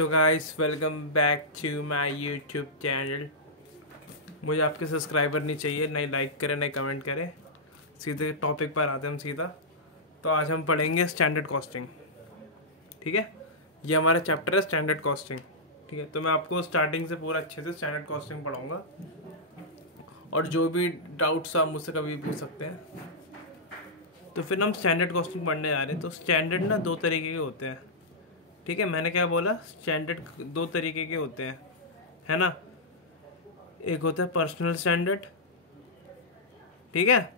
तो guys welcome back to my YouTube channel. मुझे आपके सब्सक्राइबर नहीं चाहिए, नहीं लाइक करें नहीं कमेंट करें, सीधे टॉपिक पर आते हैं हम सीधा। तो आज हम पढ़ेंगे स्टैंडर्ड कॉस्टिंग। ठीक है, ये हमारा चैप्टर है स्टैंडर्ड कॉस्टिंग। ठीक है, तो मैं आपको स्टार्टिंग से पूरा अच्छे से स्टैंडर्ड कॉस्टिंग पढ़ाऊँगा और जो भी डाउट्स आप मुझसे कभी पूछ सकते हैं। तो फिर हम स्टैंडर्ड कॉस्टिंग पढ़ने जा रहे हैं। तो स्टैंडर्ड ना दो तरीके के होते हैं। ठीक है, मैंने क्या बोला, स्टैंडर्ड दो तरीके के होते हैं, है ना। एक होता है पर्सनल स्टैंडर्ड, ठीक है,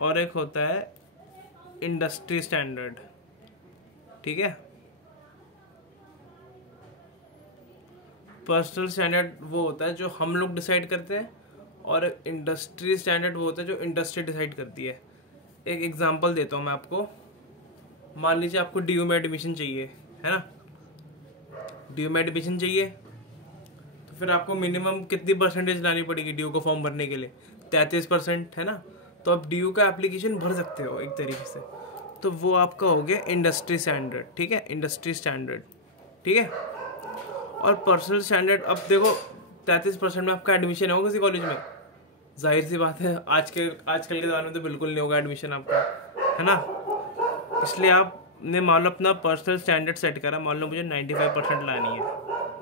और एक होता है इंडस्ट्री स्टैंडर्ड। ठीक है, पर्सनल स्टैंडर्ड वो होता है जो हम लोग डिसाइड करते हैं और इंडस्ट्री स्टैंडर्ड वो होता है जो इंडस्ट्री डिसाइड करती है। एक एग्जांपल देता हूँ मैं आपको। मान लीजिए आपको DU में एडमिशन चाहिए, है ना। DU में एडमिशन चाहिए तो फिर आपको मिनिमम कितनी परसेंटेज लानी पड़ेगी DU को फॉर्म भरने के लिए? 33%, है ना। तो आप DU का एप्लीकेशन भर सकते हो एक तरीके से। तो वो आपका हो गया इंडस्ट्री स्टैंडर्ड। ठीक है, इंडस्ट्री स्टैंडर्ड। ठीक है, और पर्सनल स्टैंडर्ड, अब देखो 33% में आपका एडमिशन होगा किसी कॉलेज में, जाहिर सी बात है आजकल के ज़माने में तो बिल्कुल नहीं होगा एडमिशन आपका, है ना। इसलिए आपने मान लो अपना पर्सनल स्टैंडर्ड सेट करा, मान लो मुझे 95% लानी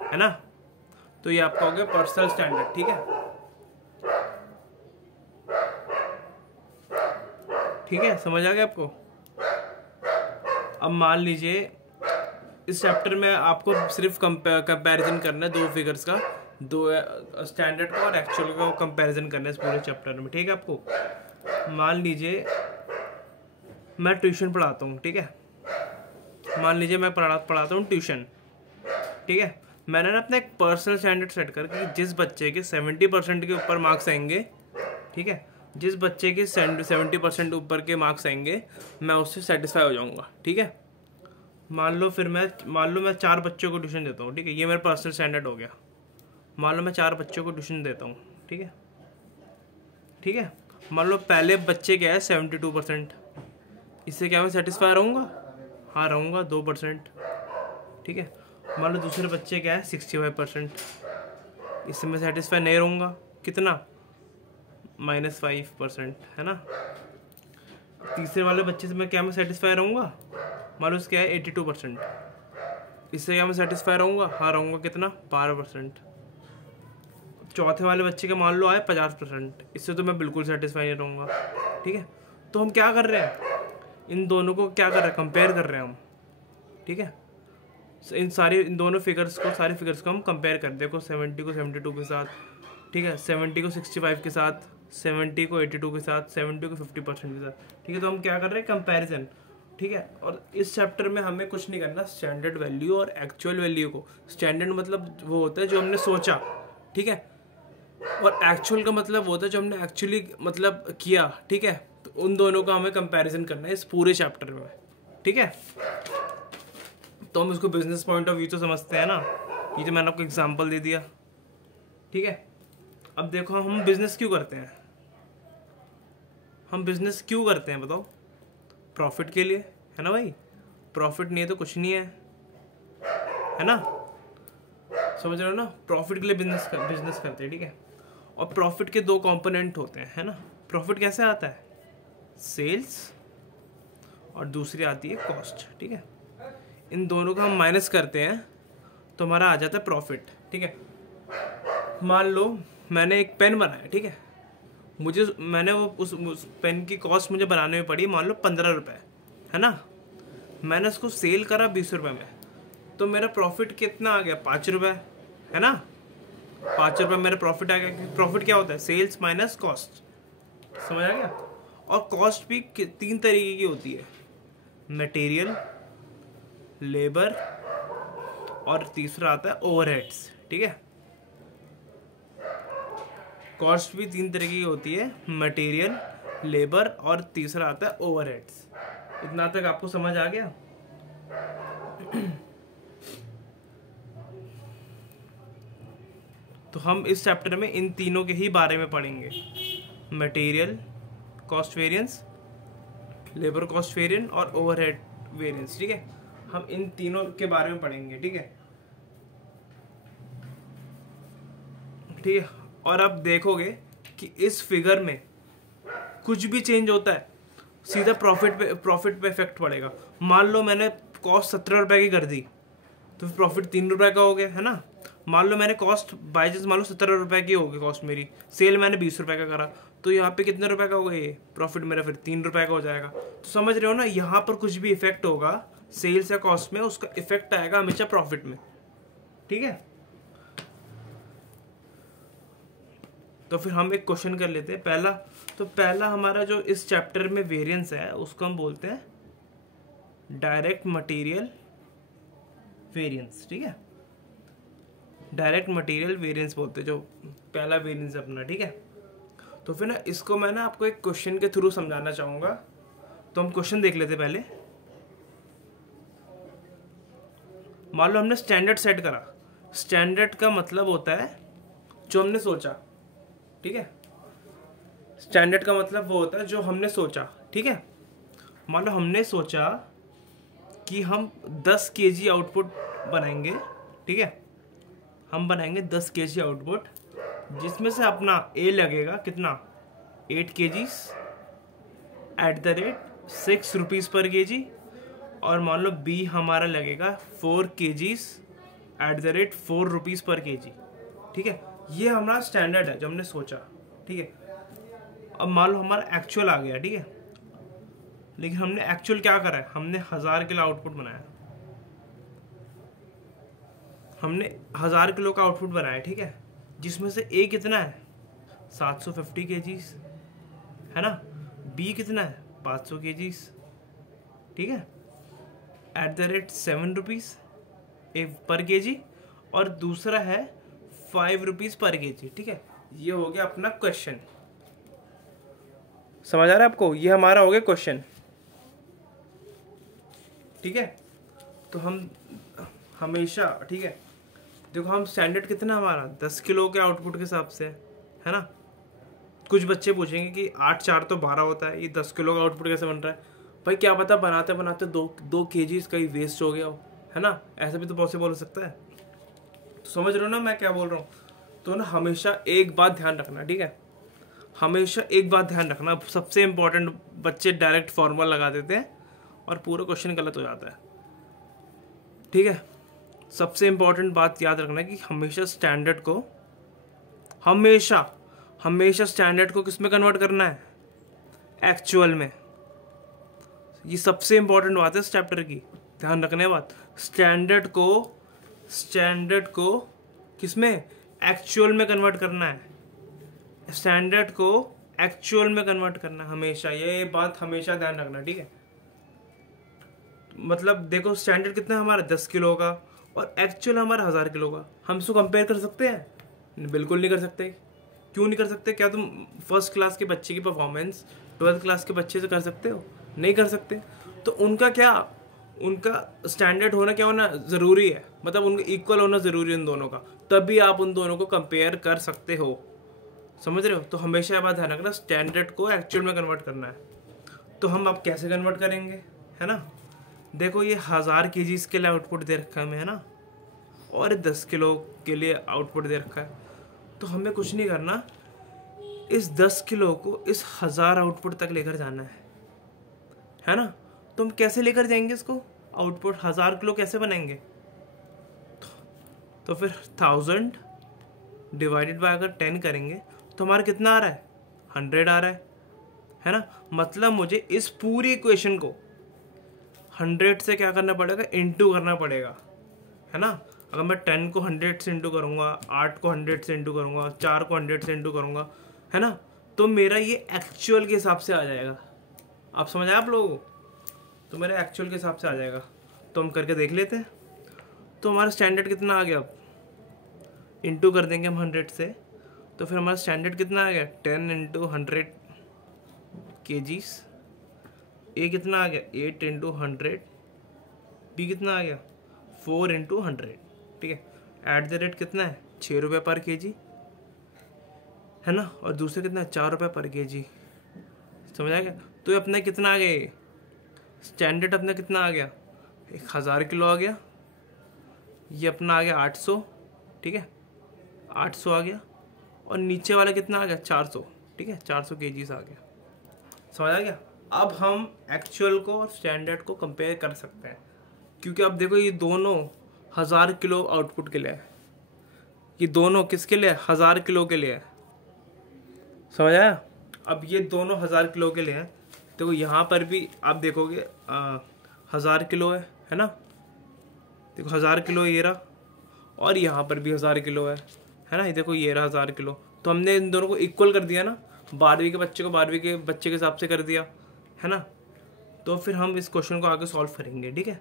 है ना। तो ये आपका हो गया पर्सनल स्टैंडर्ड। ठीक है, ठीक है, समझ आ गया आपको। अब मान लीजिए इस चैप्टर में आपको सिर्फ कंपैरिजन करना है दो फिगर्स का, दो स्टैंडर्ड का और एक्चुअल का कंपैरिजन करना है इस पूरे चैप्टर में। ठीक है, आपको मान लीजिए मैं ट्यूशन पढ़ाता हूँ। ठीक है, मान लीजिए मैं पढ़ाता हूँ ट्यूशन। ठीक है, मैंने ना अपना एक पर्सनल स्टैंडर्ड सेट कर कि जिस बच्चे के 70% के ऊपर मार्क्स आएंगे, ठीक है, जिस बच्चे के 70% ऊपर के मार्क्स आएंगे मैं उससे सेटिस्फाई हो जाऊँगा। ठीक है, मान लो मैं 4 बच्चों को ट्यूशन देता हूँ। ठीक है, ये मेरा पर्सनल स्टैंडर्ड हो गया। मान लो मैं 4 बच्चों को ट्यूशन देता हूँ। ठीक है, ठीक है, मान लो पहले बच्चे क्या है 72%, इससे क्या मैं सेटिस्फाई रहूँगा? हाँ रहूँगा, 2%। ठीक है, मान लो दूसरे बच्चे क्या है 65%, इससे मैं सेटिस्फाई नहीं रहूँगा। कितना? -5%, है ना। तीसरे वाले बच्चे से मैं सेटिस्फाई रहूँगा? मान लो उसका है 82%, इससे क्या मैं सेटिस्फाई रहूँगा? हाँ रहूँगा। कितना? 12%। चौथे वाले बच्चे का मान लो आए 50%, इससे तो मैं बिल्कुल सेटिस्फाई नहीं रहूँगा। ठीक है, तो हम क्या कर रहे हैं, इन दोनों को क्या कर रहे हैं, कंपेयर कर रहे हैं हम। ठीक है, इन दोनों फिगर्स को, सारे फिगर्स को हम कंपेयर कर, देखो 70 को 72 के साथ, ठीक है, 70 को 65 के साथ, 70 को 82 के साथ, 70 को 50% के साथ। ठीक है, तो हम क्या कर रहे हैं, कंपैरिजन। ठीक है, और इस चैप्टर में हमें कुछ नहीं करना, स्टैंडर्ड वैल्यू और एक्चुअल वैल्यू को। स्टैंडर्ड मतलब वो होता है जो हमने सोचा, ठीक है, और एक्चुअल का मतलब वो होता है जो हमने एक्चुअली मतलब किया। ठीक है, तो उन दोनों का हमें कंपैरिजन करना है इस पूरे चैप्टर में। ठीक है, तो हम इसको बिजनेस पॉइंट ऑफ व्यू तो समझते हैं ना, ये तो मैंने आपको एग्जांपल दे दिया। ठीक है, अब देखो हम बिजनेस क्यों करते हैं, हम बिजनेस क्यों करते हैं बताओ? प्रॉफिट के लिए, है ना भाई। प्रॉफिट नहीं है तो कुछ नहीं है ना, समझ रहे हो ना। प्रॉफिट के लिए बिजनेस करते हैं। ठीक है, और प्रॉफिट के दो कंपोनेंट होते हैं, है ना। प्रॉफिट कैसे आता है? सेल्स, और दूसरी आती है कॉस्ट। ठीक है, इन दोनों का हम माइनस करते हैं तो हमारा आ जाता है प्रॉफिट। ठीक है, मान लो मैंने एक पेन बनाया, ठीक है, मैंने वो उस पेन की कॉस्ट मुझे बनाने में पड़ी मान लो 15 रुपये, है ना। मैंने उसको सेल करा 20 रुपये में, तो मेरा प्रॉफिट कितना आ गया? 5 रुपये, है ना। 5 रुपये मेरा प्रॉफिट आ गया। प्रॉफिट क्या होता है? सेल्स माइनस कॉस्ट, समझ आ गया। और कॉस्ट भी 3 तरीके की होती है, मटेरियल, लेबर, और तीसरा आता है ओवरहेड्स। ठीक है, कॉस्ट भी 3 तरीके की होती है, मटेरियल, लेबर, और तीसरा आता है ओवरहेड्स। इतना तक आपको समझ आ गया? तो हम इस चैप्टर में इन तीनों के ही बारे में पढ़ेंगे, material cost variance, labour cost variance और ओवरहेड वेरिएंस। ठीक है, हम इन तीनों के बारे में पढ़ेंगे, ठीक है। ठीक है, और अब देखोगे कि इस फिगर में कुछ भी चेंज होता है सीधा प्रॉफिट पे इफेक्ट पड़ेगा। मान लो मैंने कॉस्ट 17 रुपए की कर दी तो फिर प्रॉफिट 3 रुपए का हो गया, है ना। मान लो मैंने कॉस्ट बाई चांस मान लो 17 रुपए की होगी कॉस्ट मेरी, सेल मैंने 20 रुपए का करा, तो यहाँ पे कितने रुपए का होगा, ये प्रॉफिट मेरा फिर 3 रुपए का हो जाएगा। तो समझ रहे हो ना, यहाँ पर कुछ भी इफेक्ट होगा सेल्स या कॉस्ट में, उसका इफेक्ट आएगा हमेशा प्रॉफिट में, ठीक है। तो फिर हम एक क्वेश्चन कर लेते हैं पहला। तो पहला हमारा जो इस चैप्टर में वेरिएंस है उसको हम बोलते हैं डायरेक्ट मटेरियल वेरिएंस, ठीक है। डायरेक्ट मटेरियल वेरिएंस बोलते हैं जो पहला वेरिएंस अपना, ठीक है। तो फिर ना इसको मैं ना आपको एक क्वेश्चन के थ्रू समझाना चाहूंगा। तो हम क्वेश्चन देख लेते पहले। मान लो हमने स्टैंडर्ड सेट करा। स्टैंडर्ड का मतलब होता है जो हमने सोचा, ठीक है। स्टैंडर्ड का मतलब वो होता है जो हमने सोचा, ठीक है। मान लो हमने सोचा कि हम 10 kg आउटपुट बनाएंगे, ठीक है। हम बनाएंगे 10 kg आउटपुट, जिसमें से अपना ए लगेगा कितना 8 kg at the rate 6 rupees पर kg, और मान लो बी हमारा लगेगा 4 kg at the rate 4 rupees पर kg, ठीक है। ये हमारा स्टैंडर्ड है जो हमने सोचा, ठीक है। अब मान लो हमारा एक्चुअल आ गया, ठीक है। लेकिन हमने एक्चुअल क्या करा है, हमने 1000 किलो आउटपुट बनाया, हमने 1000 किलो का आउटपुट बनाया, ठीक है। जिसमें से ए कितना है 750 kg, है ना। बी कितना है 500 kg, ठीक है, एट द रेट 7 रुपीज़ पर kg, और दूसरा है 5 रुपीज़ पर kg, ठीक है। ये हो गया अपना क्वेश्चन, समझ आ रहा है आपको, ये हमारा हो गया क्वेश्चन, ठीक है। तो हम हमेशा, ठीक है, देखो हम स्टैंडर्ड कितना हमारा 10 किलो के आउटपुट के हिसाब से है ना। कुछ बच्चे पूछेंगे कि 8 4 तो 12 होता है, ये 10 किलो का आउटपुट कैसे बन रहा है। भाई क्या पता बनाते बनाते 2 kg कहीं वेस्ट हो गया हो, है ना, ऐसा भी तो पॉसिबल हो सकता है। तो समझ रहे हो ना मैं क्या बोल रहा हूँ। तो ना हमेशा एक बात ध्यान रखना, ठीक है, हमेशा एक बात ध्यान रखना। सबसे इम्पोर्टेंट, बच्चे डायरेक्ट फॉर्मूला लगा देते हैं और पूरा क्वेश्चन गलत हो जाता है, ठीक है। सबसे इम्पोर्टेंट बात याद रखना कि हमेशा स्टैंडर्ड को हमेशा स्टैंडर्ड को किस में कन्वर्ट करना है, एक्चुअल में। ये सबसे इम्पोर्टेंट बात है इस चैप्टर की, ध्यान रखने बात। स्टैंडर्ड को किस में, एक्चुअल में कन्वर्ट करना है। स्टैंडर्ड को एक्चुअल में कन्वर्ट करना हमेशा, ये बात हमेशा ध्यान रखना, ठीक है। मतलब देखो स्टैंडर्ड कितना है हमारा 10 किलो का, और एक्चुअल हमारा 1000 किलो का। हम इसको कंपेयर कर सकते हैं? बिल्कुल नहीं कर सकते। क्यों नहीं कर सकते? क्या तुम फर्स्ट क्लास के बच्चे की परफॉर्मेंस 12th क्लास के बच्चे से कर सकते हो? नहीं कर सकते। तो उनका स्टैंडर्ड होना क्या होना ज़रूरी है, मतलब उनका इक्वल होना ज़रूरी है उन दोनों का, तभी आप उन दोनों को कंपेयर कर सकते हो, समझ रहे हो। तो हमेशा ये बात ध्यान रखना, स्टैंडर्ड को एक्चुअल में कन्वर्ट करना है। तो हम अब कैसे कन्वर्ट करेंगे, है ना। देखो ये 1000 kg के लिए आउटपुट दे रखा है हमें, है ना, और 10 किलो के लिए आउटपुट दे रखा है। तो हमें कुछ नहीं करना, इस 10 किलो को इस 1000 आउटपुट तक लेकर जाना है ना। तो हम कैसे लेकर जाएंगे इसको, आउटपुट 1000 किलो कैसे बनाएंगे। तो फिर 1000 डिवाइडेड बाय अगर 10 करेंगे तो हमारा कितना आ रहा है, 100 आ रहा है ना। मतलब मुझे इस पूरी इक्वेशन को 100 से क्या करना पड़ेगा, इंटू करना पड़ेगा, है ना। अगर मैं 10 को 100 से इंटू करूँगा, 8 को 100 से इंटू करूँगा, 4 को 100 से इंटू करूँगा, है ना, तो मेरा ये एक्चुअल के हिसाब से आ जाएगा। आप समझ आए आप लोगों को, तो मेरा एक्चुअल के हिसाब से आ जाएगा। तो हम करके देख लेते हैं। तो हमारा स्टैंडर्ड कितना आ गया, अब इंटू कर देंगे हम 100 से, तो फिर हमारा स्टैंडर्ड कितना आ गया 10 × 100 kgs। ए कितना आ गया 8 × 100, बी कितना आ गया 4 × 100, ठीक है। एट द रेट कितना है 6 रुपये पर kg, है ना, और दूसरे कितना है 4 रुपये पर kg, समझ आ गया। तो अपना कितना आ गया, स्टैंडर्ड अपना कितना आ गया, 1000 किलो आ गया, ये अपना आ गया 800, ठीक है 800 आ गया, और नीचे वाला कितना आ गया 400, ठीक है 400 kgs आ गया। समझ आ गया। अब हम एक्चुअल को और स्टैंडर्ड को कंपेयर कर सकते हैं, क्योंकि अब देखो ये दोनों 1000 किलो आउटपुट के लिए है, ये दोनों किसके लिए 1000 किलो के लिए है। समझ आया। अब ये दोनों 1000 किलो के लिए है, देखो यहाँ पर भी आप देखोगे 1000 किलो है ना, देखो 1000 किलो ये रहा, और यहाँ पर भी 1000 किलो है ना, ये देखो ये रहा 1000 किलो। तो हमने इन दोनों को इक्वल कर दिया ना, 12वीं के बच्चे को 12वीं के बच्चे के हिसाब से कर दिया है ना। तो फिर हम इस क्वेश्चन को आगे सॉल्व करेंगे, ठीक है।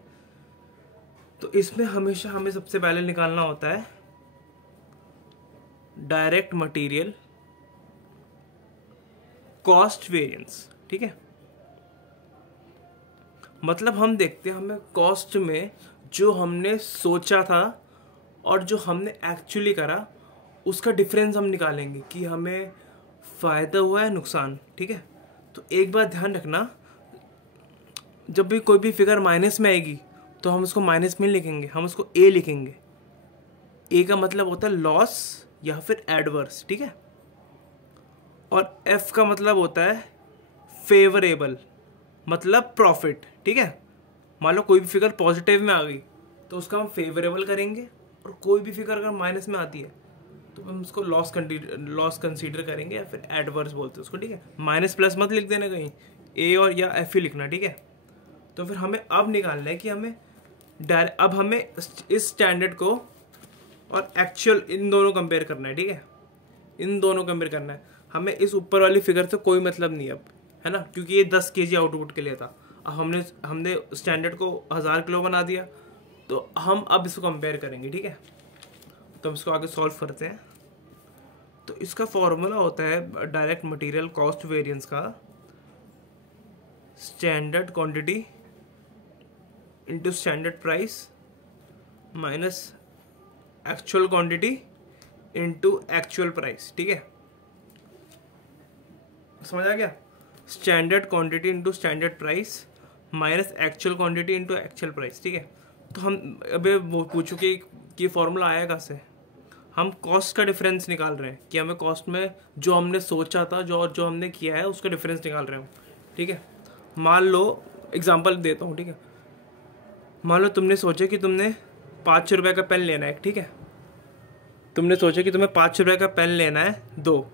तो इसमें हमेशा हमें सबसे पहले निकालना होता है डायरेक्ट मटेरियल कॉस्ट वेरिएंस, ठीक है। मतलब हम देखते हैं हमें कॉस्ट में जो हमने सोचा था और जो हमने एक्चुअली करा उसका डिफरेंस हम निकालेंगे कि हमें फ़ायदा हुआ है नुकसान, ठीक है। तो एक बात ध्यान रखना, जब भी कोई भी फिगर माइनस में आएगी तो हम उसको माइनस में लिखेंगे, हम उसको ए लिखेंगे। ए का मतलब होता है लॉस या फिर एडवर्स, ठीक है। और एफ का मतलब होता है फेवरेबल, मतलब प्रॉफिट, ठीक है। मान लो कोई भी फिगर पॉजिटिव में आ गई तो उसका हम फेवरेबल करेंगे, और कोई भी फिगर अगर माइनस में आती है तो हम उसको लॉस कंसीडर करेंगे या फिर एडवर्स बोलते हैं उसको, ठीक है। माइनस प्लस मत लिख देना कहीं, ए और या एफ ही लिखना, ठीक है। तो फिर हमें अब निकालना है कि हमें अब हमें इस स्टैंडर्ड को और एक्चुअल इन दोनों कंपेयर करना है, ठीक है। इन दोनों कंपेयर करना है हमें। इस ऊपर वाली फिगर से कोई मतलब नहीं अब, है ना, क्योंकि ये 10 kg आउटपुट के लिए था। अब हमने स्टैंडर्ड को 1000 किलो बना दिया, तो हम अब इसको कंपेयर करेंगे, ठीक है। तो हम इसको आगे सॉल्व करते हैं। तो इसका फॉर्मूला होता है डायरेक्ट मटेरियल कॉस्ट वेरिएंस का standard quantity into standard price minus actual quantity into actual price, ठीक है। समझ आ गया। Standard quantity into standard price minus actual quantity into actual price, ठीक है। तो हम अभी वो पूछो कि फॉर्मूला आया कहाँ से। हम कॉस्ट का डिफरेंस निकाल रहे हैं कि हमें कॉस्ट में जो हमने सोचा था जो हमने किया है उसका डिफरेंस निकाल रहे हो, ठीक है। मान लो एग्जांपल देता हूँ, ठीक है। मान लो तुमने सोचा कि तुमने 5 रुपये का पेन लेना है, ठीक है। तुमने सोचा कि तुम्हें 5 रुपये का पेन लेना है 2,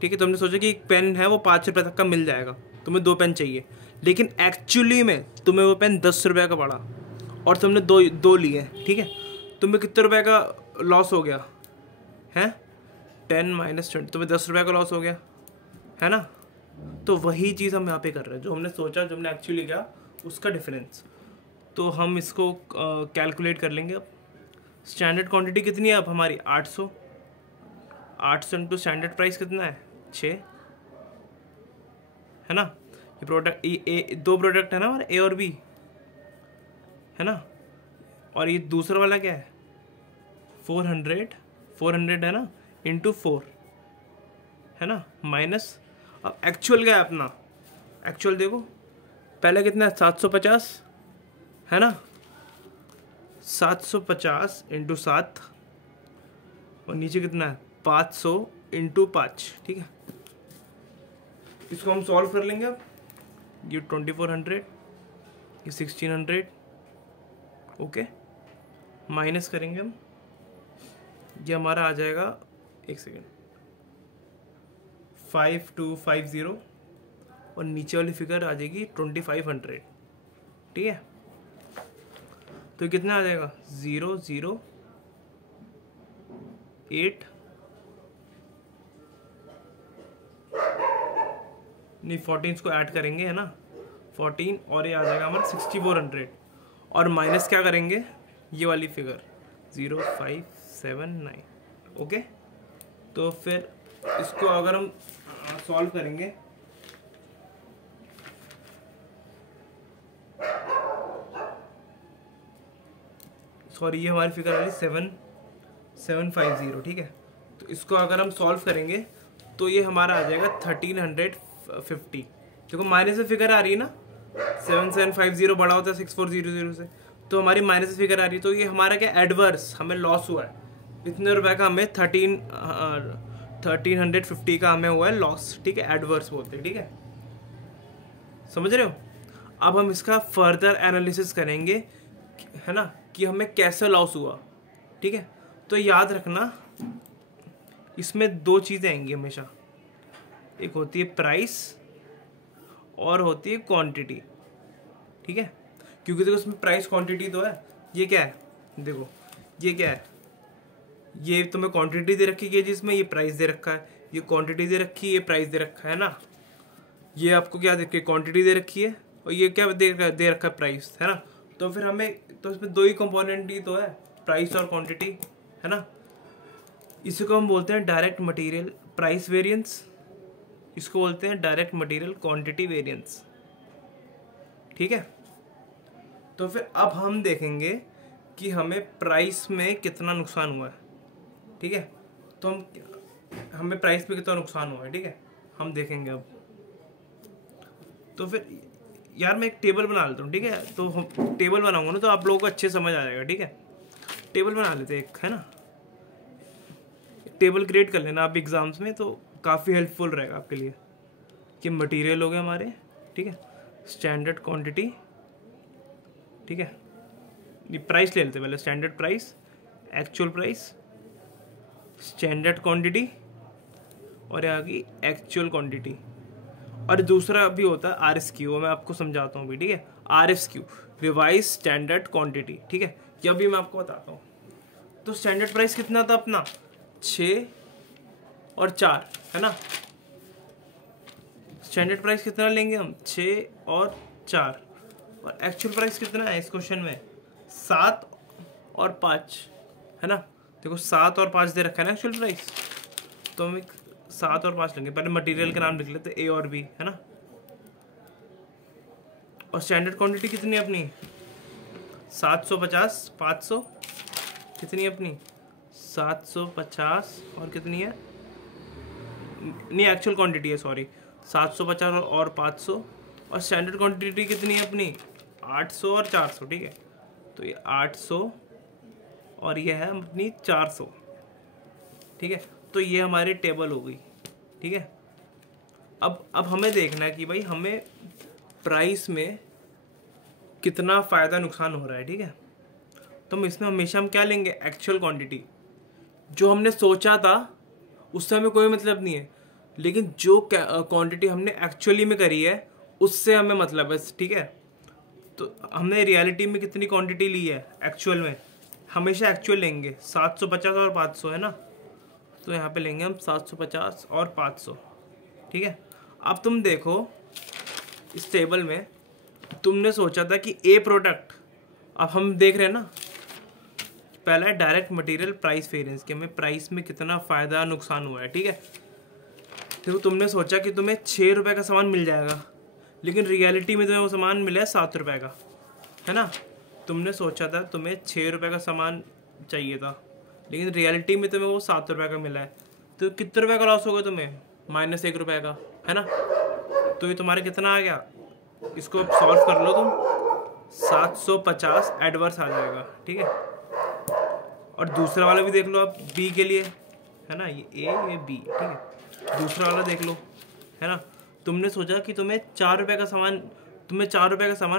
ठीक है। तुमने सोचा कि एक पेन है वो 5 रुपये तक का मिल जाएगा, तुम्हें 2 पेन चाहिए, लेकिन एक्चुअली में तुम्हें वो पेन 10 रुपये का पड़ा और तुमने दो लिए, ठीक है। तुम्हें कितने रुपए का लॉस हो गया है, 10 - 20, तुम्हें 10 रुपये का लॉस हो गया, है ना। तो वही चीज़ हम यहाँ पे कर रहे हैं, जो हमने सोचा जो हमने एक्चुअली किया उसका डिफरेंस। तो हम इसको कैलकुलेट कर लेंगे। अब स्टैंडर्ड क्वांटिटी कितनी है अब हमारी 800 इंटू स्टैंडर्ड प्राइस कितना है 6, है ना। ये प्रोडक्ट दो प्रोडक्ट है ना हमारे, ए और बी, है ना। और ये दूसरा वाला क्या है 400 है ना, इंटू 4, है ना, माइनस। अब एक्चुअल क्या है अपना, एक्चुअल देखो पहले कितना है 750, है ना। 750 इंटू 7 और नीचे कितना है 500 इंटू 5, ठीक है। इसको हम सॉल्व कर लेंगे। अब ये 2400, ये 1600, ओके। माइनस करेंगे हम, ये हमारा आ जाएगा, एक सेकेंड, 5250 और नीचे वाली फिगर आ जाएगी 2500, ठीक है। तो कितना आ जाएगा 008 नहीं 14 को ऐड करेंगे, है ना, 14 और ये आ जाएगा हमारा 6400 और माइनस क्या करेंगे ये वाली फिगर 0579, ओके। तो फिर इसको अगर हम सॉल्व करेंगे सॉरी ये हमारी फिगर आ रही 7750, ठीक है। तो इसको अगर हम सॉल्व करेंगे तो ये हमारा आ जाएगा 1350। देखो माइनस में फिगर आ रही है ना, 7750 बड़ा होता है 6400 से, तो हमारी माइनस फिगर आ रही है। तो ये हमारा क्या एडवर्स, हमें लॉस हुआ है इतने रुपए का, हमें 1350 का हमें हुआ है लॉस, ठीक है, एडवर्स बोलते हैं, ठीक है, समझ रहे हो। अब हम इसका फर्दर एनालिसिस करेंगे, है ना, कि हमें कैसे लॉस हुआ, ठीक है। तो याद रखना इसमें दो चीज़ें आएंगी हमेशा, एक होती है प्राइस और होती है क्वांटिटी, ठीक है, क्योंकि देखो इसमें प्राइस क्वांटिटी तो है। ये क्या है, देखो ये क्या है, ये तुम्हें क्वांटिटी दे रखी है जिसमें ये प्राइस दे रखा है, ये क्वांटिटी दे रखी है, ये प्राइस दे रखा है ना। ये आपको क्या दे रखी है, क्वांटिटी दे रखी है, और ये क्या दे रखा है, प्राइस, है ना। तो फिर हमें तो इसमें दो ही कंपोनेंट ही तो है, प्राइस और क्वांटिटी, है ना। इसी को हम बोलते हैं डायरेक्ट मटेरियल प्राइस वेरिएंस, इसको बोलते हैं डायरेक्ट मटेरियल क्वांटिटी वेरिएंस, ठीक है। तो फिर अब हम देखेंगे कि हमें प्राइस में कितना नुकसान हुआ है, ठीक है। तो हमें प्राइस में कितना नुकसान हुआ है, ठीक है, हम देखेंगे अब। तो फिर यार मैं एक टेबल बना लेता हूँ, ठीक है। तो हम टेबल बनाऊंगा ना तो आप लोगों को अच्छे समझ आ जाएगा, ठीक है। टेबल बना लेते हैं एक, है ना, टेबल क्रिएट कर लेना आप एग्जाम्स में, तो काफ़ी हेल्पफुल रहेगा आपके लिए। कि मटेरियल हो गए हमारे, ठीक है, स्टैंडर्ड क्वांटिटी, ठीक है, ये प्राइस ले लेते हैं पहले, standard price, actual price, standard quantity, और यहाँ की एक्चुअल क्वांटिटी। और दूसरा भी होता है RSQ, मैं आपको समझाता हूँ भी, ठीक है, RSQ रिवाइज स्टैंडर्ड क्वांटिटी, ठीक है, यह भी मैं आपको बताता हूँ। तो स्टैंडर्ड प्राइस कितना था अपना, 6 और 4, है ना। स्टैंडर्ड प्राइस कितना लेंगे हम, 6 और 4, और एक्चुअल प्राइस कितना है इस क्वेश्चन में, 7 और 5, है ना। देखो 7 और 5 दे रखा है ना एक्चुअल प्राइस, तो हम 7 और 5 लेंगे। पहले मटेरियल का नाम लिख लेते, A और B, है ना। और स्टैंडर्ड क्वांटिटी कितनी है अपनी, 750, 500, कितनी है अपनी, 750, और कितनी है, नहीं एक्चुअल क्वांटिटी है, सॉरी, 750 और 500, और स्टैंडर्ड क्वांटिटी कितनी है अपनी, 800 और 400, ठीक है। तो ये 800 और ये है अपनी 400, ठीक है। तो ये हमारी टेबल हो गई, ठीक है। अब हमें देखना है कि भाई हमें प्राइस में कितना फ़ायदा नुकसान हो रहा है, ठीक है। तो इसमें हमेशा हम क्या लेंगे, एक्चुअल क्वांटिटी। जो हमने सोचा था उससे हमें कोई मतलब नहीं है, लेकिन जो क्वांटिटी हमने एक्चुअली में करी है उससे हमें मतलब है, ठीक है। तो हमने रियलिटी में कितनी क्वांटिटी ली है एक्चुअल में, हमेशा एक्चुअल लेंगे, 750 और 500, है ना। तो यहाँ पे लेंगे हम 750 और 500, ठीक है। अब तुम देखो इस टेबल में तुमने सोचा था कि ए प्रोडक्ट, अब हम देख रहे हैं ना, पहला है डायरेक्ट मटेरियल प्राइस वेरिएंस, कि हमें प्राइस में कितना फ़ायदा नुकसान हुआ है, ठीक है। देखो तुमने सोचा कि तुम्हें 6 रुपये का सामान मिल जाएगा, लेकिन रियलिटी में तुम्हें वो सामान मिला है 7 रुपये का, है ना। तुमने सोचा था तुम्हें 6 रुपये का सामान चाहिए था, लेकिन रियलिटी में तुम्हें वो 7 रुपये का मिला है, तो कितने रुपये का लॉस होगा तुम्हें, -1 रुपये का, है ना। तो ये तुम्हारे कितना आ गया, इसको सॉल्व कर लो तुम, 750 एडवर्स आ जाएगा, ठीक है। और दूसरा वाला भी देख लो आप, बी के लिए, है ना, ये ए ये बी, ठीक है। दूसरा वाला देख लो, है ना। तुमने सोचा कि तुम्हें 4 रुपये का सामान,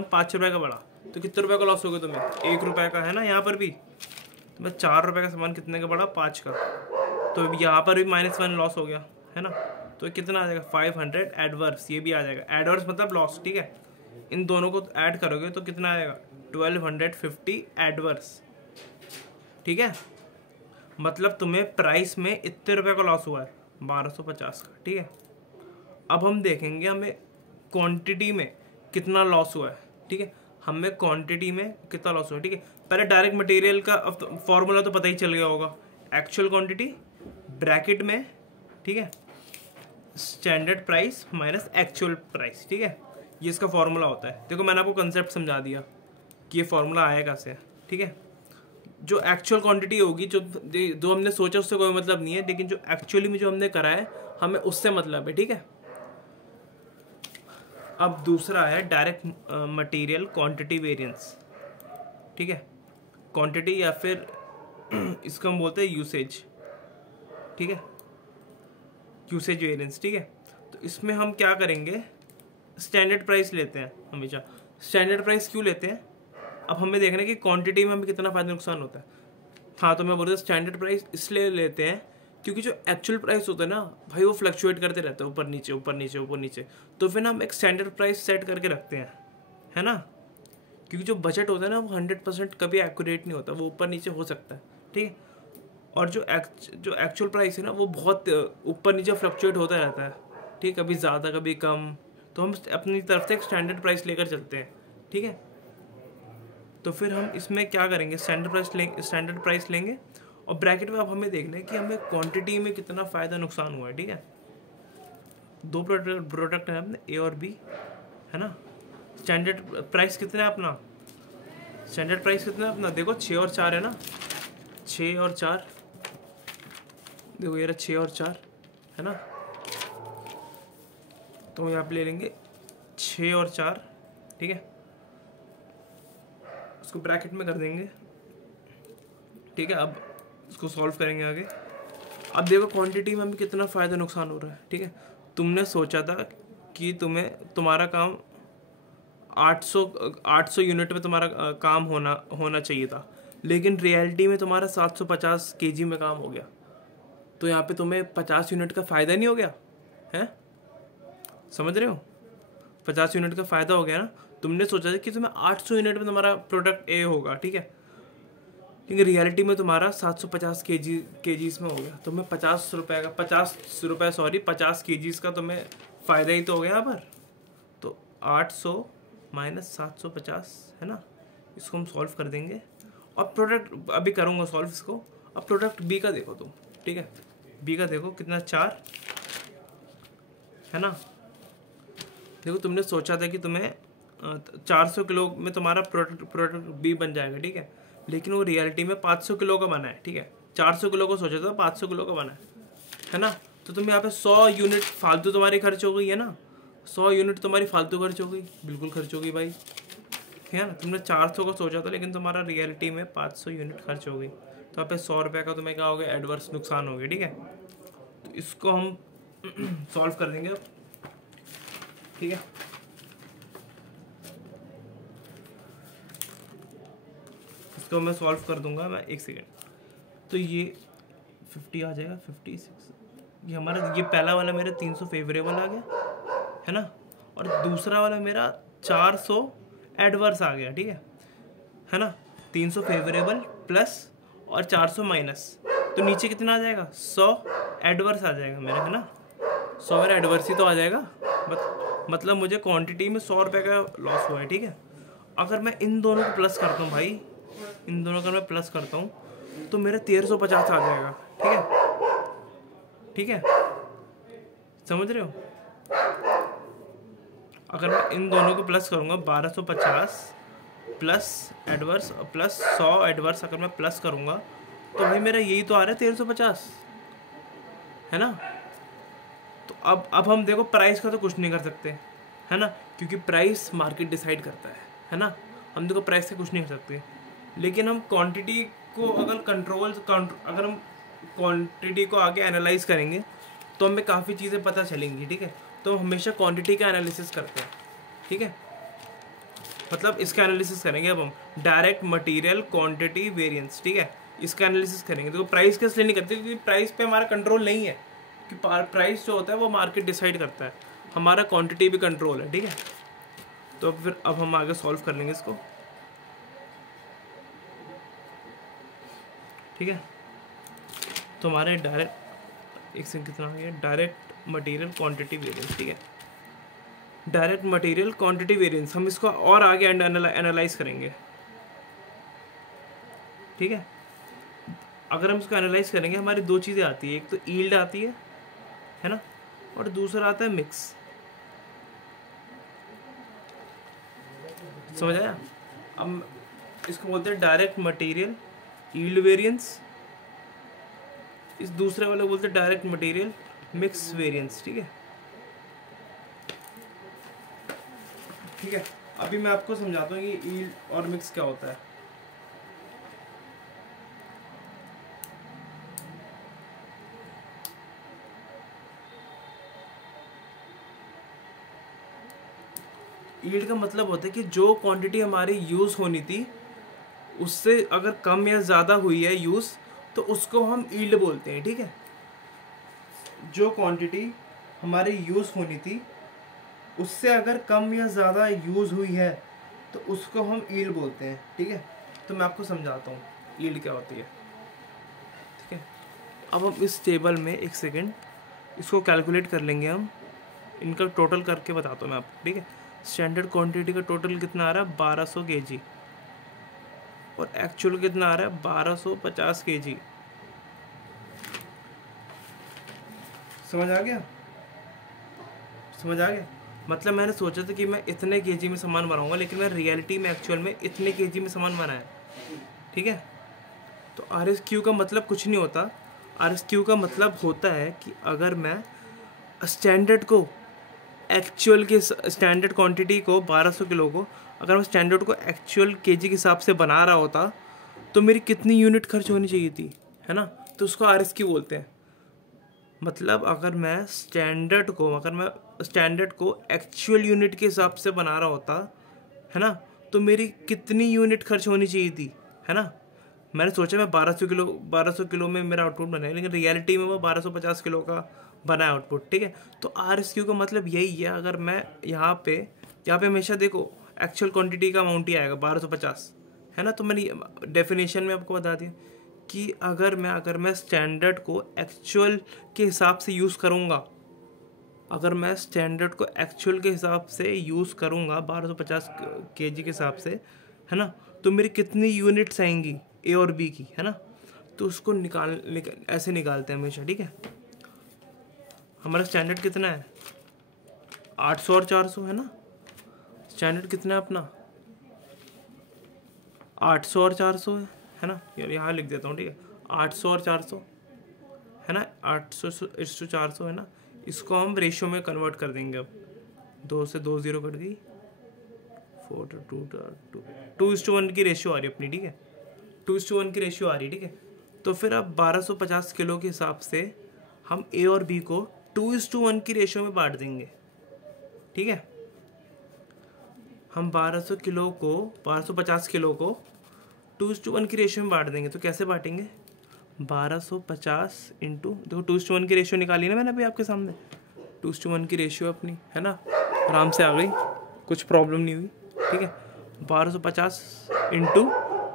5 रुपये का पड़ा, तो कितने रुपये का लॉस होगा तुम्हें, 1 रुपये का, है ना। यहाँ पर भी तुम्हें 4 रुपये का सामान कितने का पड़ा, 5 का, तो यहाँ पर भी -1 लॉस हो गया, है ना। तो कितना आ जाएगा, 500 एडवर्स, ये भी आ जाएगा, एडवर्स मतलब लॉस, ठीक है। इन दोनों को ऐड करोगे तो कितना आएगा, 1250 एडवर्स, ठीक है। मतलब तुम्हें प्राइस में इतने रुपये का लॉस हुआ है, 1250 का, ठीक है। अब हम देखेंगे हमें क्वांटिटी में कितना लॉस हुआ है, ठीक है। हमें क्वांटिटी में कितना लॉस हुआ है, ठीक है। पहले डायरेक्ट मटेरियल का फॉर्मूला तो पता ही चल गया होगा, एक्चुअल क्वांटिटी ब्रैकेट में, ठीक है, standard price minus actual price, ठीक है। ये इसका फॉर्मूला होता है। देखो मैंने आपको कंसेप्ट समझा दिया कि ये फॉर्मूला आएगा से, ठीक है। जो एक्चुअल क्वांटिटी होगी, जो हमने सोचा उससे कोई मतलब नहीं है, लेकिन जो एक्चुअली में जो हमने करा है हमें उससे मतलब है, ठीक है। अब दूसरा है डायरेक्ट मटेरियल क्वांटिटी वेरिएंस, ठीक है, क्वांटिटी या फिर इसको हम बोलते हैं यूसेज, ठीक है, यूसेज वेरिएंस, ठीक है। तो इसमें हम क्या करेंगे, स्टैंडर्ड प्राइस लेते हैं हमेशा। स्टैंडर्ड प्राइस क्यों लेते हैं, अब हमें देखना है कि क्वांटिटी में हमें कितना फायदा नुकसान होता है। हाँ, तो मैं बोल रहा हूँ स्टैंडर्ड प्राइस इसलिए लेते हैं क्योंकि जो एक्चुअल प्राइस होता है ना भाई, वो फ्लक्चुएट करते रहते हैं, ऊपर नीचे ऊपर नीचे ऊपर नीचे। तो फिर ना हम एक स्टैंडर्ड प्राइस सेट करके रखते हैं, है ना, क्योंकि जो बजट होता है ना वो 100% कभी एक्यूरेट नहीं होता, वो ऊपर नीचे हो सकता है, ठीक है। और जो एक्चुअल प्राइस है ना वो बहुत ऊपर नीचे फ्लक्चुएट होता रहता है, ठीक है, कभी ज़्यादा कभी कम। तो हम अपनी तरफ से एक स्टैंडर्ड प्राइस लेकर चलते हैं, ठीक है। तो फिर हम इसमें क्या करेंगे, स्टैंडर्ड प्राइस लेंगे और ब्रैकेट में अब हमें देखना है कि हमें क्वांटिटी में कितना फ़ायदा नुकसान हुआ है, ठीक है। दो प्रोडक्ट है अपने ए और बी, है ना। स्टैंडर्ड प्राइस कितना है अपना, स्टैंडर्ड प्राइस कितना है अपना, देखो 6 और 4 है ना, 6 और 4, देखो ये रहा 6 और 4, है ना। तो यहाँ पे ले लेंगे 6 और 4, ठीक है, उसको ब्रैकेट में कर देंगे, ठीक है। अब इसको सॉल्व करेंगे आगे। अब देखो क्वांटिटी में हमें कितना फ़ायदा नुकसान हो रहा है, ठीक है। तुमने सोचा था कि तुम्हारा काम 800 यूनिट में तुम्हारा काम होना चाहिए था, लेकिन रियलिटी में तुम्हारा 750 केजी में काम हो गया। तो यहाँ पे तुम्हें 50 यूनिट का फ़ायदा नहीं हो गया है, समझ रहे हो, 50 यूनिट का फ़ायदा हो गया ना। तुमने सोचा था कि तुम्हें 800 यूनिट में तुम्हारा प्रोडक्ट ए होगा, ठीक है, क्योंकि रियलिटी में तुम्हारा 750 केजीज में हो गया। तुम्हें 50 केजीज का तुम्हें फ़ायदा ही तो हो गया यहाँ पर। तो 800 माइनस 750, है ना, इसको हम सॉल्व कर देंगे। और प्रोडक्ट अभी करूँगा सॉल्व इसको। अब प्रोडक्ट बी का देखो तुम, ठीक है, बी का देखो कितना 4, है ना। देखो तुमने सोचा था कि तुम्हें 400 किलो में तुम्हारा प्रोडक्ट बी बन जाएगा, ठीक है, लेकिन वो रियलिटी में 500 किलो का बना है, ठीक है। 400 किलो को सोचा था, 500 किलो का बना है ना। तो तुम यहाँ पे 100 यूनिट फालतू तुम्हारी खर्च हो गई है ना, 100 यूनिट तुम्हारी फालतू खर्च हो गई, बिल्कुल खर्च हो गई भाई, ठीक है ना। तुमने 400 को सोचा था लेकिन तुम्हारा रियलिटी में 500 यूनिट खर्च हो गई। तो यहाँ पे 100 रुपये का तुम्हें क्या हो गया, एडवर्स नुकसान हो गया, ठीक है। तो इसको हम सॉल्व कर देंगे अब, ठीक है। इसको मैं सॉल्व कर दूंगा मैं, एक सेकेंड। तो ये 50 आ जाएगा, 56, ये हमारा, ये पहला वाला मेरा 300 फेवरेबल आ गया, है ना, और दूसरा वाला मेरा 400 एडवर्स आ गया, ठीक है ना। 300 फेवरेबल प्लस और 400 माइनस, तो नीचे कितना आ जाएगा, 100 एडवर्स आ जाएगा मेरा, है ना। 100 मेरा एडवर्स ही तो आ जाएगा, मतलब मुझे क्वांटिटी में 100 रुपये का लॉस हुआ है, ठीक है। अगर मैं इन दोनों को प्लस करता हूँ भाई, इन दोनों का मैं प्लस करता हूँ तो मेरा 1350 आ जाएगा, ठीक है, ठीक है, समझ रहे हो। अगर मैं इन दोनों को प्लस करूँगा 1250 प्लस एडवर्स प्लस 100 एडवर्स, अगर मैं प्लस करूँगा तो भाई मेरा यही तो आ रहा है 1350, है ना। तो अब हम देखो प्राइस का तो कुछ नहीं कर सकते, है ना, क्योंकि प्राइस मार्केट डिसाइड करता है ना। हम देखो प्राइस से कुछ नहीं कर सकते, लेकिन हम क्वांटिटी को अगर अगर हम क्वांटिटी को आगे एनालाइज करेंगे तो हमें काफ़ी चीज़ें पता चलेंगी, ठीक है। तो हमेशा क्वांटिटी का एनालिसिस करते हैं, ठीक है, मतलब इसका एनालिसिस करेंगे अब हम, डायरेक्ट मटेरियल क्वांटिटी वेरिएंस, ठीक है, इसका एनालिसिस करेंगे। देखो प्राइस का इसलिए नहीं करते क्योंकि प्राइस पे हमारा कंट्रोल नहीं है, कि प्राइस जो होता है वो मार्केट डिसाइड करता है, हमारा क्वांटिटी भी कंट्रोल है, ठीक है। तो फिर अब हम आगे सॉल्व कर लेंगे इसको, ठीक है। तो हमारे डायरेक्ट, एक सेकंड, कितना आ गया, डायरेक्ट मटेरियल क्वांटिटी वेरिएंस, ठीक है, डायरेक्ट मटेरियल क्वांटिटी वेरिएंस। हम इसको और आगे एनालाइज करेंगे, ठीक है। अगर हम इसको एनालाइज करेंगे हमारी दो चीज़ें आती है, एक तो यील्ड आती है ना, और दूसरा आता है मिक्स, समझ आया। अब इसको बोलते हैं डायरेक्ट मटेरियल यील्ड वेरिएंस, इस दूसरे वाले बोलते हैं डायरेक्ट मटेरियल मिक्स वेरिएंस, ठीक है। ठीक है, अभी मैं आपको समझाता हूँ कि यील्ड और मिक्स क्या होता है। यील्ड का मतलब होता है कि जो क्वांटिटी हमारी यूज़ होनी थी उससे अगर कम या ज़्यादा हुई है यूज़, तो उसको हम यील्ड बोलते हैं। ठीक है, जो क्वांटिटी हमारी यूज़ होनी थी उससे अगर कम या ज़्यादा यूज़ हुई है तो उसको हम यील्ड बोलते हैं। ठीक है, तो मैं आपको समझाता हूँ यील्ड क्या होती है। ठीक है, अब हम इस टेबल में एक सेकेंड इसको कैलकुलेट कर लेंगे, हम इनका टोटल करके बताता हूँ मैं आपको। ठीक है, स्टैंडर्ड क्वांटिटी का टोटल कितना आ रहा है 1200 kg और एक्चुअल कितना आ रहा है 1250 kg। समझ आ गया? समझ आ गया? मतलब मैंने सोचा था कि मैं इतने केजी में सामान बनाऊंगा, लेकिन मैं रियलिटी में एक्चुअल में इतने केजी में सामान बनाया। ठीक है, तो RSQ का मतलब कुछ नहीं होता। RSQ का मतलब होता है कि अगर मैं स्टैंडर्ड को एक्चुअल के स्टैंडर्ड क्वांटिटी को 1200 किलो को अगर मैं स्टैंडर्ड को एक्चुअल केजी के हिसाब से बना रहा होता तो मेरी कितनी यूनिट खर्च होनी चाहिए थी, है ना? तो उसको RSQ बोलते हैं। मतलब अगर मैं स्टैंडर्ड को एक्चुअल यूनिट के हिसाब से बना रहा होता, है ना, तो मेरी कितनी यूनिट खर्च होनी चाहिए थी, है ना? मैंने सोचा मैं 1200 किलो में मेरा आउटपुट बना है, लेकिन रियलिटी में वो 1250 किलो का बना है आउटपुट। ठीक है, तो RSQ का मतलब यही है। अगर मैं यहाँ पे हमेशा देखो एक्चुअल क्वांटिटी का अमाउंट ही आएगा 1250, है ना? तो मैंने डेफिनेशन में आपको बता दिया कि अगर मैं स्टैंडर्ड को एक्चुअल के हिसाब से यूज़ करूँगा, अगर मैं स्टैंडर्ड को एक्चुअल के हिसाब से यूज़ करूँगा 1250 kg के हिसाब से, है ना, तो मेरी कितनी यूनिट्स आएंगी A और B की, है ना? तो उसको ऐसे निकालते हैं हमेशा। ठीक है, हमारा स्टैंडर्ड कितना है 800 और 400, है ना? स्टैंडर्ड कितना है अपना 800 और 400 है ना? यार यहाँ लिख देता हूँ। ठीक है, 800 और 400 है ना, 800/400 है ना। इसको हम रेशियो में कन्वर्ट कर देंगे। अब 2 से 2 0 कर दी, 4 to 2:1 की रेशियो आ रही है अपनी। ठीक है, 2:1 की रेशियो आ रही है। ठीक है, तो फिर अब 1250 किलो के हिसाब से हम A और B को 2:1 की रेशियो में बांट देंगे। ठीक है, हम 1250 किलो को 2:1 की रेशियो में बांट देंगे। तो कैसे बांटेंगे? 1250 इंटू, देखो 2:1 की रेशियो निकाली ना मैंने अभी आपके सामने, 2:1 की रेशियो अपनी, है ना, आराम से आ गई, कुछ प्रॉब्लम नहीं हुई। ठीक है, 1250 इंटू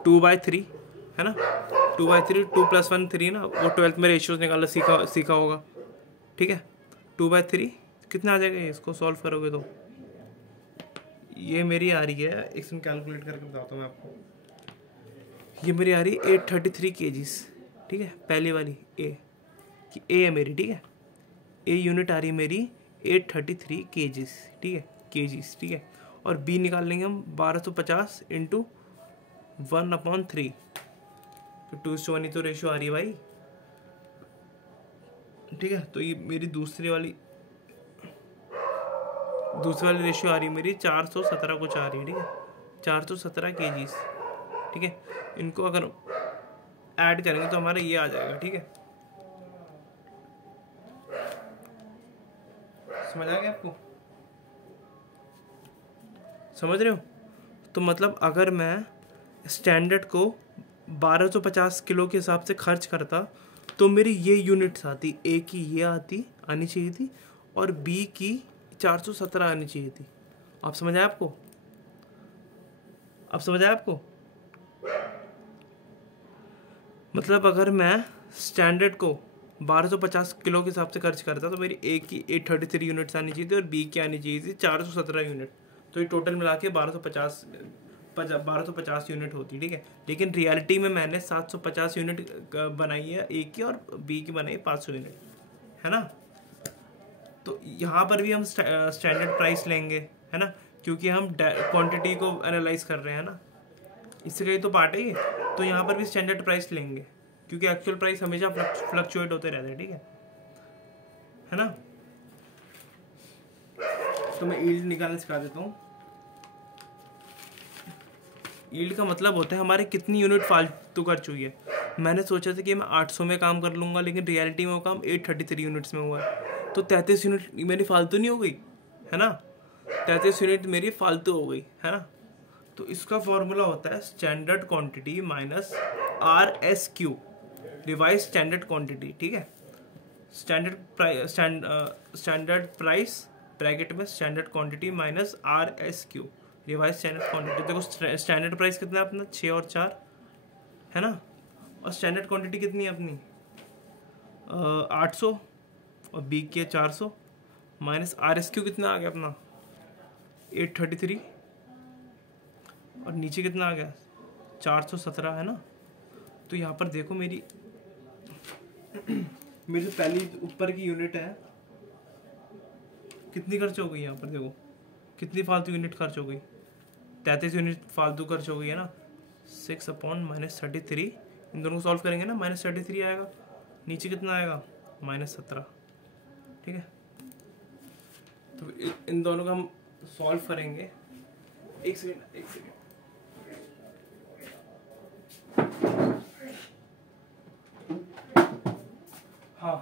2/3, है ना, 2/3, 2 + 1 3 ना, वो 12th में रेशियोज निकालना सीखा होगा। ठीक है, 2/3 कितना आ जाएगा? इसको सॉल्व करोगे तो ये मेरी आ रही है, एक सेकंड कैलकुलेट करके बताता हूँ मैं आपको। ये मेरी आ रही है 833 kgs। ठीक है, पहली वाली A है मेरी। ठीक है, A यूनिट आ रही है मेरी 833 kgs। ठीक है, kgs। ठीक है, और B निकाल लेंगे हम 1250 इंटू 1/3, तो 2:1 ही तो रेशियो आ रही है भाई। ठीक है, तो ये मेरी दूसरी वाली रेशियो आ रही है मेरी 417 कुछ आ रही है। ठीक है, 417 kgs। ठीक है, इनको अगर ऐड करेंगे तो हमारा ये आ जाएगा। ठीक है, समझ आ गया आपको? समझ रहे हो? तो मतलब अगर मैं स्टैंडर्ड को 1250 किलो के हिसाब से खर्च करता तो मेरी ये यूनिट्स आती, A की ये आनी चाहिए थी और B की 417 आनी चाहिए थी। आप समझ आया आपको? मतलब अगर मैं स्टैंडर्ड को 1250 किलो के हिसाब से खर्च करता तो मेरी A की 833 यूनिट्स आनी चाहिए थी और B की आनी चाहिए थी 417 यूनिट। तो ये टोटल मिला के 1250 यूनिट होती। ठीक है, लेकिन रियलिटी में मैंने 750 यूनिट बनाई है A की और B की बनाई है 500 यूनिट, है ना? तो यहाँ पर भी हम स्टैंडर्ड प्राइस लेंगे, है ना, क्योंकि हम क्वांटिटी को एनालाइज कर रहे हैं ना, इससे कहीं तो पार्ट है ये। तो यहाँ पर भी स्टैंडर्ड प्राइस लेंगे क्योंकि एक्चुअल प्राइस हमेशा फ्लक्चुएट होते रहते हैं। ठीक है ना? तो मैं यील्ड निकालना सिखा देता हूँ। यील्ड का मतलब होता है हमारे कितनी यूनिट फालतू खर्च हुई है। मैंने सोचा था कि मैं 800 में काम कर लूँगा, लेकिन रियलिटी में वो काम 833 यूनिट्स में हुआ है, तो 33 यूनिट मेरी फालतू नहीं हो गई, है ना। 33 यूनिट मेरी फालतू हो गई, है ना। तो इसका फॉर्मूला होता है standard quantity minus RSQ, revise standard quantity, ठीक है। स्टैंडर्ड प्राइस ब्रैकेट में standard quantity minus RSQ, revise standard quantity. देखो स्टैंडर्ड प्राइस कितना है अपना, 6 और 4, है ना। और स्टैंडर्ड क्वांटिटी कितनी है अपनी, 800, और बी की 400, माइनस RSQ कितना आ गया अपना 833, और नीचे कितना आ गया 417, है ना। तो यहाँ पर देखो मेरी मेरी जो पहली ऊपर की यूनिट है कितनी खर्च हो गई, यहाँ पर देखो कितनी फालतू यूनिट खर्च हो गई, 33 यूनिट फालतू खर्च हो गई है ना। 6/-33, इन दोनों को सॉल्व करेंगे ना, -33 आएगा, नीचे कितना आएगा -17, ठीक है। तो इन दोनों का हम सॉल्व करेंगे। एक सेकेंड हाँ,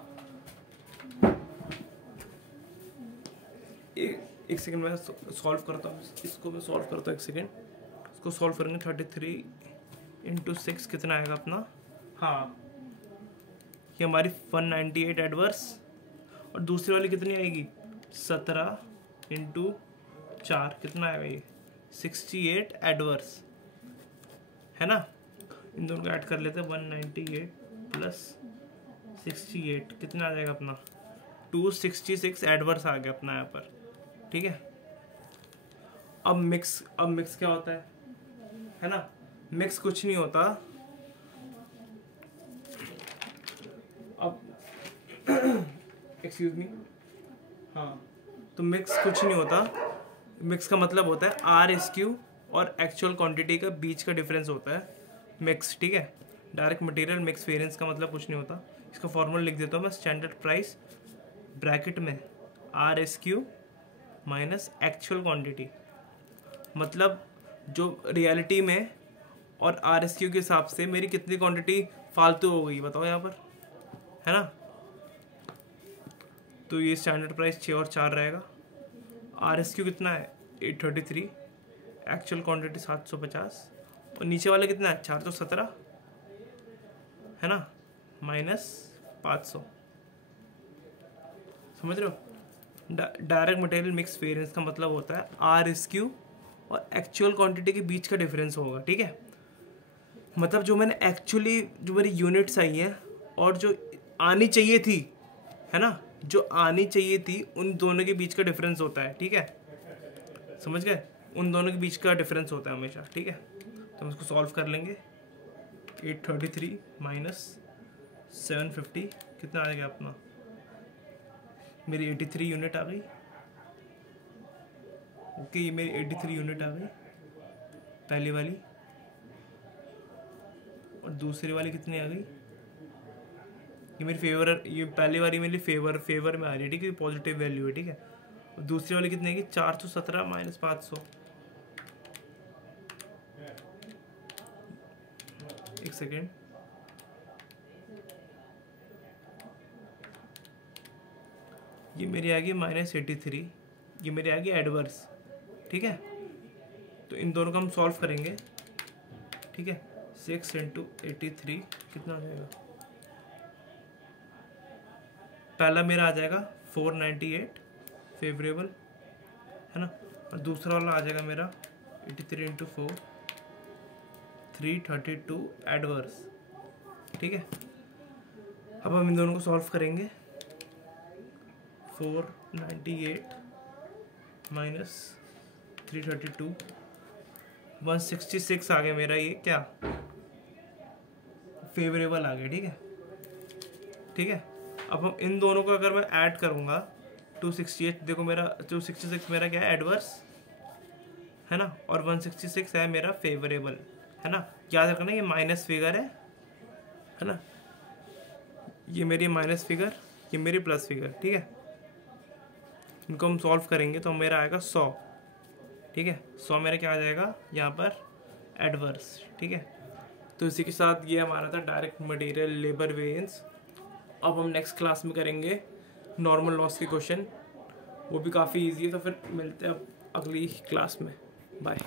एक सेकेंड मैं सॉल्व करता हूँ इसको, मैं सॉल्व करता हूँ, एक सेकेंड। इसको सॉल्व करेंगे 33 × 6 कितना आएगा अपना, हाँ ये हमारी 198 एडवर्स, और दूसरी वाली कितनी आएगी 17 × 4 कितना आएगा ये 68 एडवर्स, है ना। इन दोनों को ऐड कर लेते हैं, 198 + 68 कितना आ जाएगा अपना 266 एडवर्स आ गया अपना यहाँ पर, ठीक है। अब मिक्स क्या होता है ना। मिक्स कुछ नहीं होता, अब एक्सक्यूज मी, हाँ, तो मिक्स कुछ नहीं होता। मिक्स का मतलब होता है RSQ और एक्चुअल क्वांटिटी का बीच का डिफरेंस होता है मिक्स, ठीक है। डायरेक्ट मटेरियल मिक्स वेरिएंस का मतलब कुछ नहीं होता। इसका फॉर्मूला लिख देता हूँ मैं, स्टैंडर्ड प्राइस ब्रैकेट में RSQ माइनस एक्चुअल क्वांटिटी, मतलब जो रियलिटी में और RSQ के हिसाब से मेरी कितनी क्वांटिटी फालतू हो गई बताओ यहाँ पर, है ना। तो ये स्टैंडर्ड प्राइस 6 और 4 रहेगा। RSQ कितना है 833, एक्चुअल क्वांटिटी 750, और नीचे वाला कितना है 417, है ना, -500, समझ रहे हो। डायरेक्ट मटेरियल मिक्स वेरिएंस का मतलब होता है RSQ और एक्चुअल क्वांटिटी के बीच का डिफरेंस होगा, ठीक है। मतलब जो मेरी यूनिट्स आई हैं और जो आनी चाहिए थी, है ना, जो आनी चाहिए थी, उन दोनों के बीच का डिफरेंस होता है, ठीक है, समझ गए। उन दोनों के बीच का डिफरेंस होता है हमेशा, ठीक है। तो हम इसको सॉल्व कर लेंगे। 833 - 750 कितना आ गया अपना, मेरी 83 यूनिट आ गई। ओके, ये मेरी 83 यूनिट आ गई पहली वाली, और दूसरी वाली कितनी आ गई, ये मेरी ये पहली वाली मेरी फेवर में आ रही है, ठीक है, पॉजिटिव वैल्यू है, ठीक है। और दूसरी वाली कितनी आएगी 417 - 500, एक सेकेंड, ये मेरी आ गई -83, ये मेरी आ गई एडवर्स, ठीक है। तो इन दोनों का हम सॉल्व करेंगे, ठीक है। 6 × 83 कितना आ जाएगा, पहला मेरा आ जाएगा 498 फेवरेबल, है ना, और दूसरा वाला आ जाएगा मेरा 83 × 4 332 एडवर्स, ठीक है। अब हम इन दोनों को सॉल्व करेंगे। 498 - 332 166 आ गया मेरा, ये क्या फेवरेबल आ गया, ठीक है, ठीक है। अब हम इन दोनों को अगर मैं ऐड करूँगा 268, देखो मेरा 266 मेरा क्या है एडवर्स, है ना, और 166 है मेरा फेवरेबल, है ना। याद रखना ये माइनस फिगर है ना, ये मेरी माइनस फिगर, ये मेरी प्लस फिगर, ठीक है। इनको हम सॉल्व करेंगे तो मेरा आएगा 100, ठीक है। 100 मेरा क्या आ जाएगा यहाँ पर एडवर्स, ठीक है। तो इसी के साथ ये हमारा था डायरेक्ट मटेरियल लेबर वेरिएंस। अब हम नेक्स्ट क्लास में करेंगे नॉर्मल लॉस के क्वेश्चन, वो भी काफ़ी इजी है। तो फिर मिलते हैं अब अगली क्लास में, बाय।